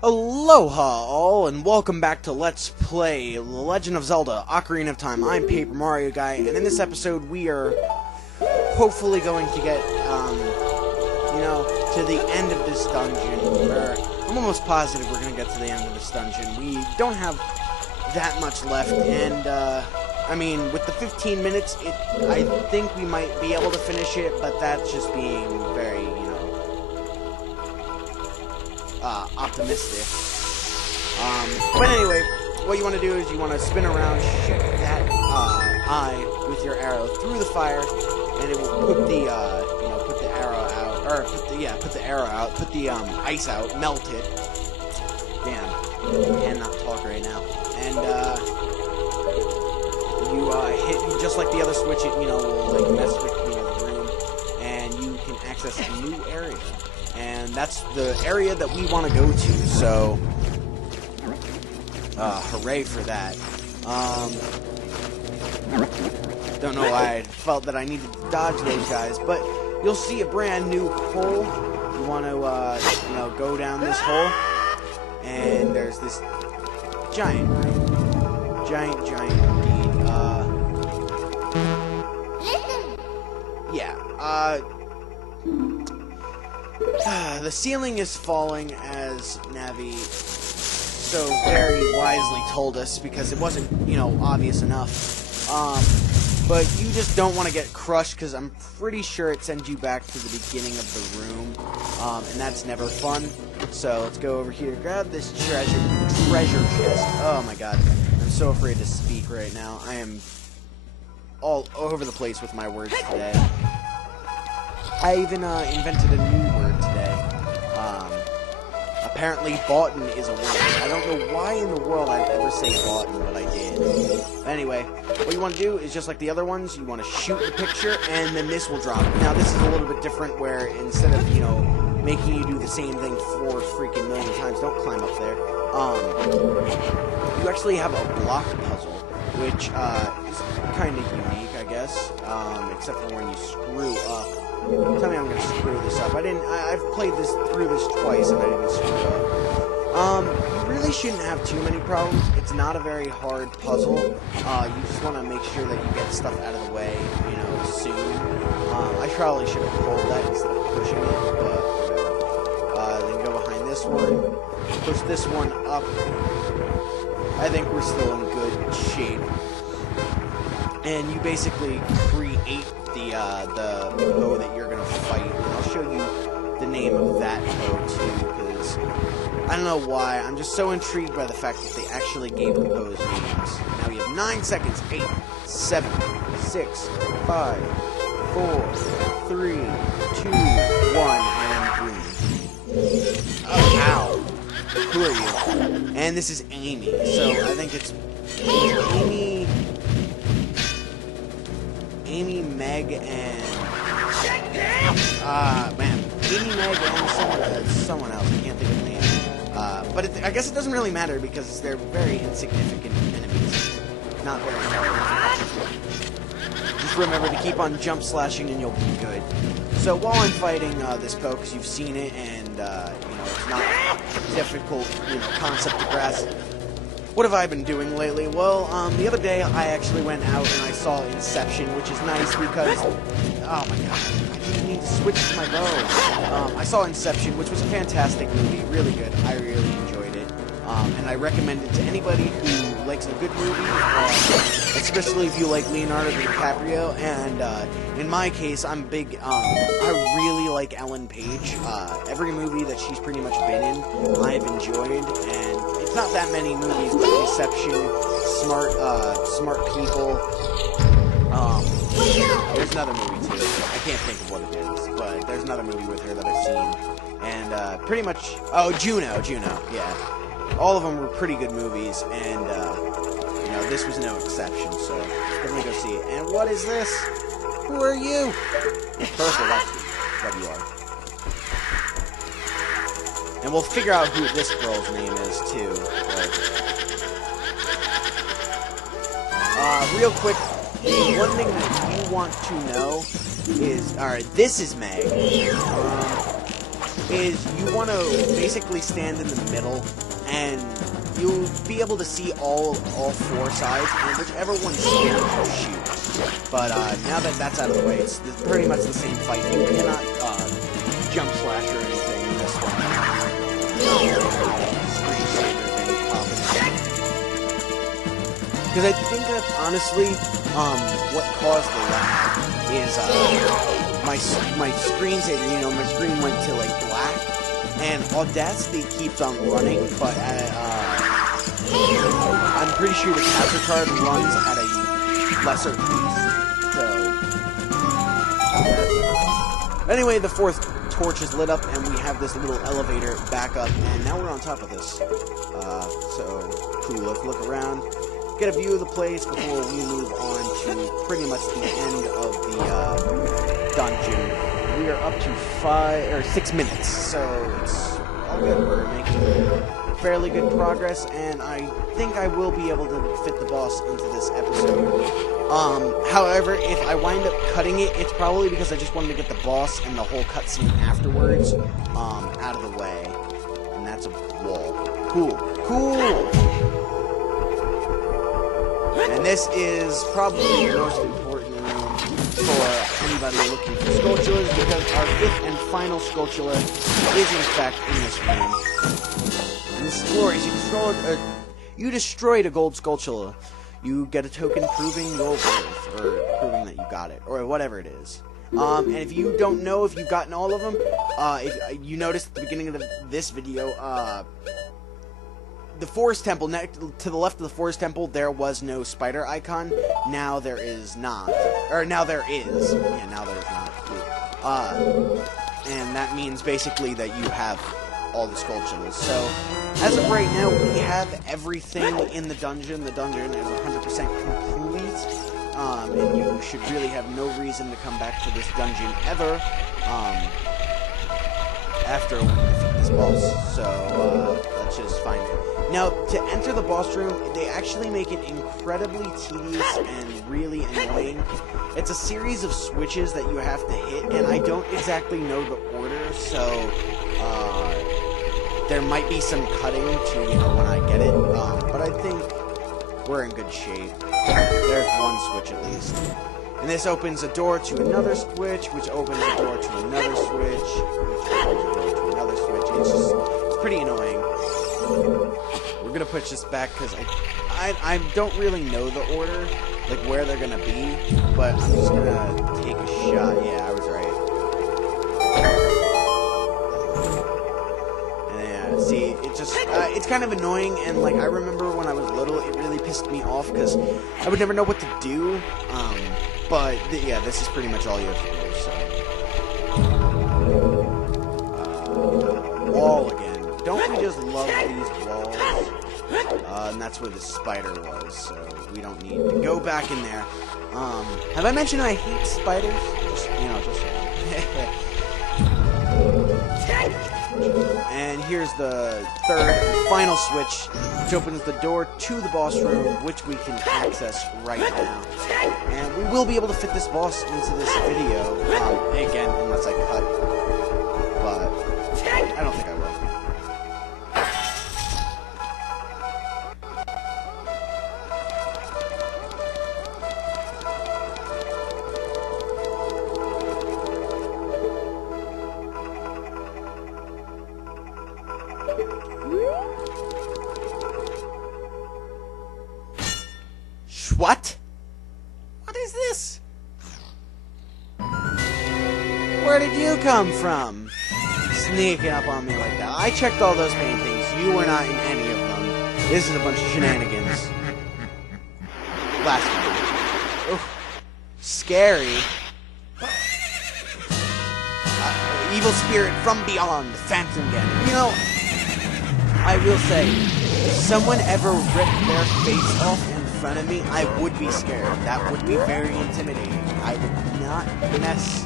Aloha all, and welcome back to Let's Play The Legend of Zelda Ocarina of Time. I'm Paper Mario Guy, and in this episode we are hopefully going to get, to the end of this dungeon, or I'm almost positive we're going to get to the end of this dungeon. We don't have that much left, and, I mean, with the 15 minutes, I think we might be able to finish it, but that's just being very, optimistic. But anyway, what you want to do is you want to spin around, shoot that eye with your arrow through the fire, and it will put the put the arrow out, or put the arrow out, put the ice out, melt it. Damn, I cannot talk right now. And you hit just like the other switch. It will like mess with the room, and you can access a new area. And that's the area that we want to go to, so hooray for that. Don't know why I felt that I needed to dodge those guys, but you'll see a brand new hole. You want to, go down this hole, and there's this giant room. Giant indeed. Yeah, the ceiling is falling, as Navi so very wisely told us, because it wasn't, obvious enough. But you just don't want to get crushed, because I'm pretty sure it sends you back to the beginning of the room, and that's never fun. So let's go over here, grab this treasure chest. Oh my god, I'm so afraid to speak right now. I am all over the place with my words today. I even invented a new word today. Apparently, boughten is a word. I don't know why in the world I'd ever say boughten, but I did. But anyway, what you want to do is just like the other ones, you want to shoot the picture, and then this will drop. Now, this is a little bit different, where instead of, making you do the same thing 4 freaking million times, don't climb up there. You actually have a block puzzle, which is kind of unique, I guess, except for when you screw up. Tell me I'm gonna screw this up. I've played through this twice and I didn't screw up. You really shouldn't have too many problems. It's not a very hard puzzle. You just want to make sure that you get stuff out of the way, soon. I probably should have pulled that instead of pushing it, but whatever. Then go behind this one, push this one up. I think we're still in good shape. And you basically create the bow that you're gonna fight, and I'll show you the name of that bow too, because I don't know why, I'm just so intrigued by the fact that they actually gave the bows names. Now you have 9 seconds. 8, 7, 6, 5, 4, 3, 2, 1, and boom. Oh, ow. Who are you? And this is Amy, so I think it's Amy, Meg, and Amy, Meg, and someone else. I can't think of the name. But I guess it doesn't really matter, because they're very insignificant enemies. Not very hard. Just remember to keep on jump slashing, and you'll be good. So while I'm fighting this bow, because you've seen it, and it's not a difficult concept to grasp. What have I been doing lately? Well, the other day I actually went out and I saw Inception, which is nice because, oh my god, I didn't need to switch to my bow. I saw Inception, which was a fantastic movie, really good. I really enjoyed it, and I recommend it to anybody who likes a good movie, especially if you like Leonardo DiCaprio. And in my case, I'm big. I really like Ellen Page. Every movie that she's pretty much been in, I've enjoyed, and it's not that many movies, but Inception, Smart People. There's another movie too. I can't think of what it is, but there's another movie with her that I've seen, and pretty much. Oh, Juno, yeah. All of them were pretty good movies, and this was no exception. So definitely go see it. And what is this? Who are you? It's purple. That's what you are. And we'll figure out who this girl's name is, too. Real quick, one thing that you want to know is... Alright, this is Meg. is you want to basically stand in the middle, and you'll be able to see all 4 sides, and whichever one scans, you shoot. But now that that's out of the way, it's pretty much the same fight. You cannot jump slash or anything in this one. Because I think that honestly, what caused the lag is my screensaver. You know, my screen went to like black, and Audacity keeps on running, but I'm pretty sure the capture card runs at a lesser pace. So anyway, the 4th torch is lit up, and we have this little elevator back up, and now we're on top of this. So cool. Let's look around, get a view of the place before we move on to pretty much the end of the dungeon. We are up to 6 minutes, so it's all good. We're making fairly good progress, and I think I will be able to fit the boss into this episode. However, if I wind up cutting it, it's probably because I just wanted to get the boss and the whole cutscene afterwards out of the way. And that's a wall. Cool. And this is probably the most important room for anybody looking for Skulltulas, because our 5th and final Skulltula is in fact in this room. And this is glorious. You destroyed a gold Skulltula. You get a token proving your worth, or proving that you got it, or whatever it is. And if you don't know if you've gotten all of them, if you noticed at the beginning of this video, the Forest Temple, to the left of the Forest Temple, there was no spider icon. Now there is not. Or now there is. Yeah, now there is not. And that means basically that you have all the Skulltulas. So, as of right now, we have everything in the dungeon. The dungeon is 100% complete. And you should really have no reason to come back to this dungeon ever. After we defeat this boss. So, let's just find it. Now, to enter the boss room, they actually make it incredibly tedious and really annoying. It's a series of switches that you have to hit, and I don't exactly know the order, so there might be some cutting to, you know, when I get it, but I think we're in good shape. There's one switch at least. And this opens a door to another switch, which opens a door to another switch, which opens a door to another switch. It's pretty annoying. We're gonna push this back because I don't really know the order, like where they're gonna be, but I'm just gonna take a shot. Yeah, I was right. And yeah, see, it's kind of annoying, and like I remember when I was little, it really pissed me off because I would never know what to do. But yeah, this is pretty much all you have to do. So wall again. Don't we just love these walls? And that's where the spider was, so we don't need to go back in there. Have I mentioned I hate spiders? Just, you know, just... And here's the 3rd and final switch, which opens the door to the boss room, which we can access right now. And we will be able to fit this boss into this video, again, unless I cut. But I don't think I will. What? What is this? Where did you come from? Sneaking up on me like that. I checked all those paintings. You were not in any of them. This is a bunch of shenanigans. Last one. Oof. Scary. Evil spirit from beyond, Phantom again. You know, I will say, if someone ever ripped their face off in front of me, I would be scared. That would be very intimidating. I would not mess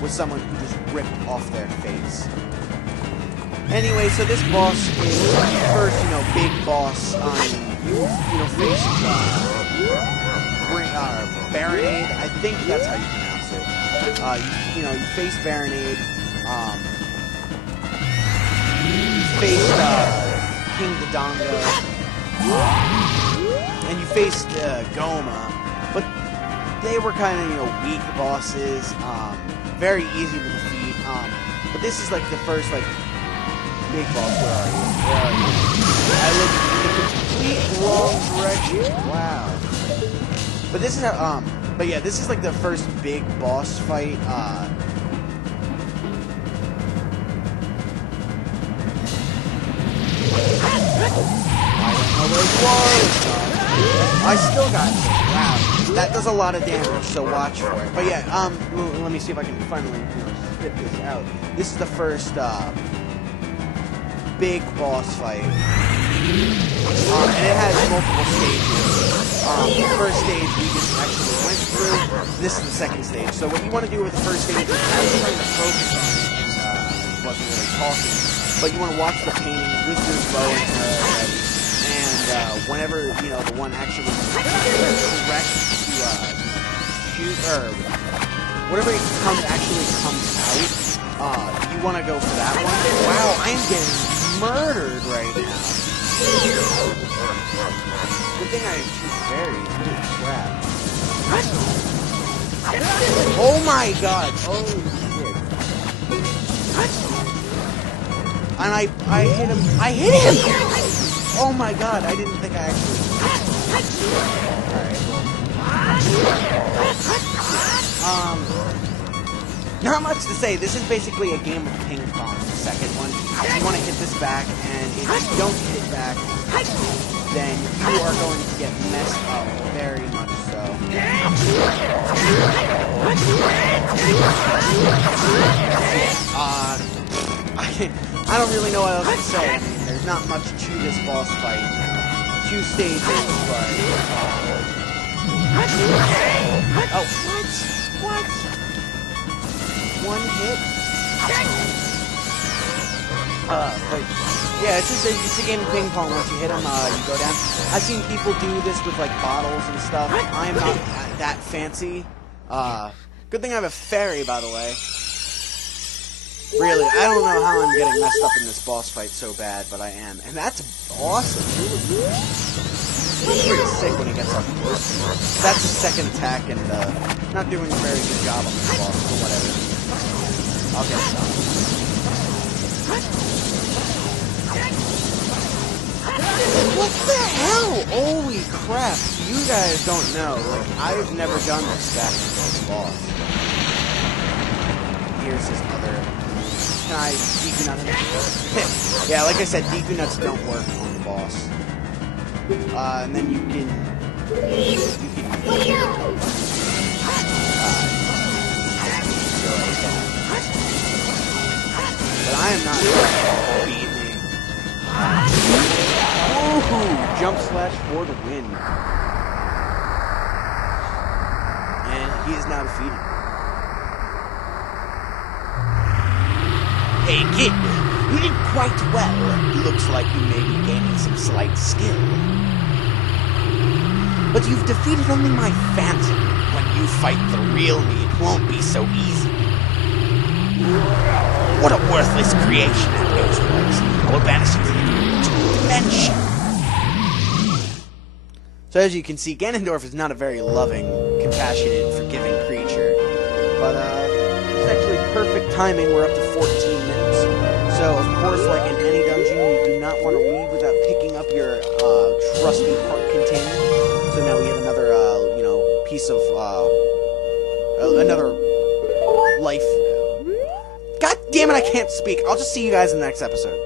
with someone who just ripped off their face. Anyway, so this boss is the first, you know, big boss. You know, face Baronade. I think that's how you pronounce it. You know, you face Baronade. faced King Dodongo, and you faced Goma, but they were kind of, you know, weak bosses, very easy to defeat, but this is like the first, like, big boss. Where are you? I looked in the complete wrong direction. Wow. But this is how, but yeah, this is like the first big boss fight, I still got it. Wow. That does a lot of damage, so watch for it. But yeah, let me see if I can finally, you know, spit this out. This is the first, big boss fight. And it has multiple stages. The first stage we just actually went through. This is the second stage. So what you want to do with the first stage is I was trying to focus on it and wasn't really talking. But you want to watch the paintings with your bow and arrow, and whenever, you know, the one actually correct to shoot, or whatever actually comes out, you want to go for that one. Wow, I am getting murdered right now. Good thing I have 2 berries. Holy crap. Oh my god. Oh shit. And I hit him. I hit him! Oh my god, I didn't think I actually... Alright. Not much to say. This is basically a game of ping pong, the second one. You want to hit this back, and if you don't hit it back, then you are going to get messed up very much so. I don't really know what else to say. I mean, there's not much to this boss fight. 2 stages, but... Oh, what? What? 1 hit? But yeah, it's a game of ping pong. Once you hit them, you go down. I've seen people do this with like bottles and stuff. I am not that fancy. Good thing I have a fairy, by the way. Really, I don't know how I'm getting messed up in this boss fight so bad, but I am. And that's awesome. He's pretty sick when he gets up. That's his second attack, and not doing a very good job on this boss, but whatever. I'll get it done. What the hell? Holy crap. You guys don't know. Like, I've never done this back to this boss. Here's his other... Can I Deku Nut him? Yeah, like I said, Deku Nuts don't work on the boss. And then you can... But I am not beat me. Woohoo! Jump slash for the win. And he is now defeated. Hey kid, you did quite well. Looks like you may be gaining some slight skill. But you've defeated only my phantom. When you fight the real me, it won't be so easy. What a worthless creation that ghost was. I will banish him to the dimension. So as you can see, Ganondorf is not a very loving, compassionate, forgiving creature. But it's actually perfect timing. We're up to 14 minutes. So, of course, like in any dungeon, you do not want to leave without picking up your trusty heart container. So now we have another, you know, piece of, another life. God damn it, I can't speak. I'll just see you guys in the next episode.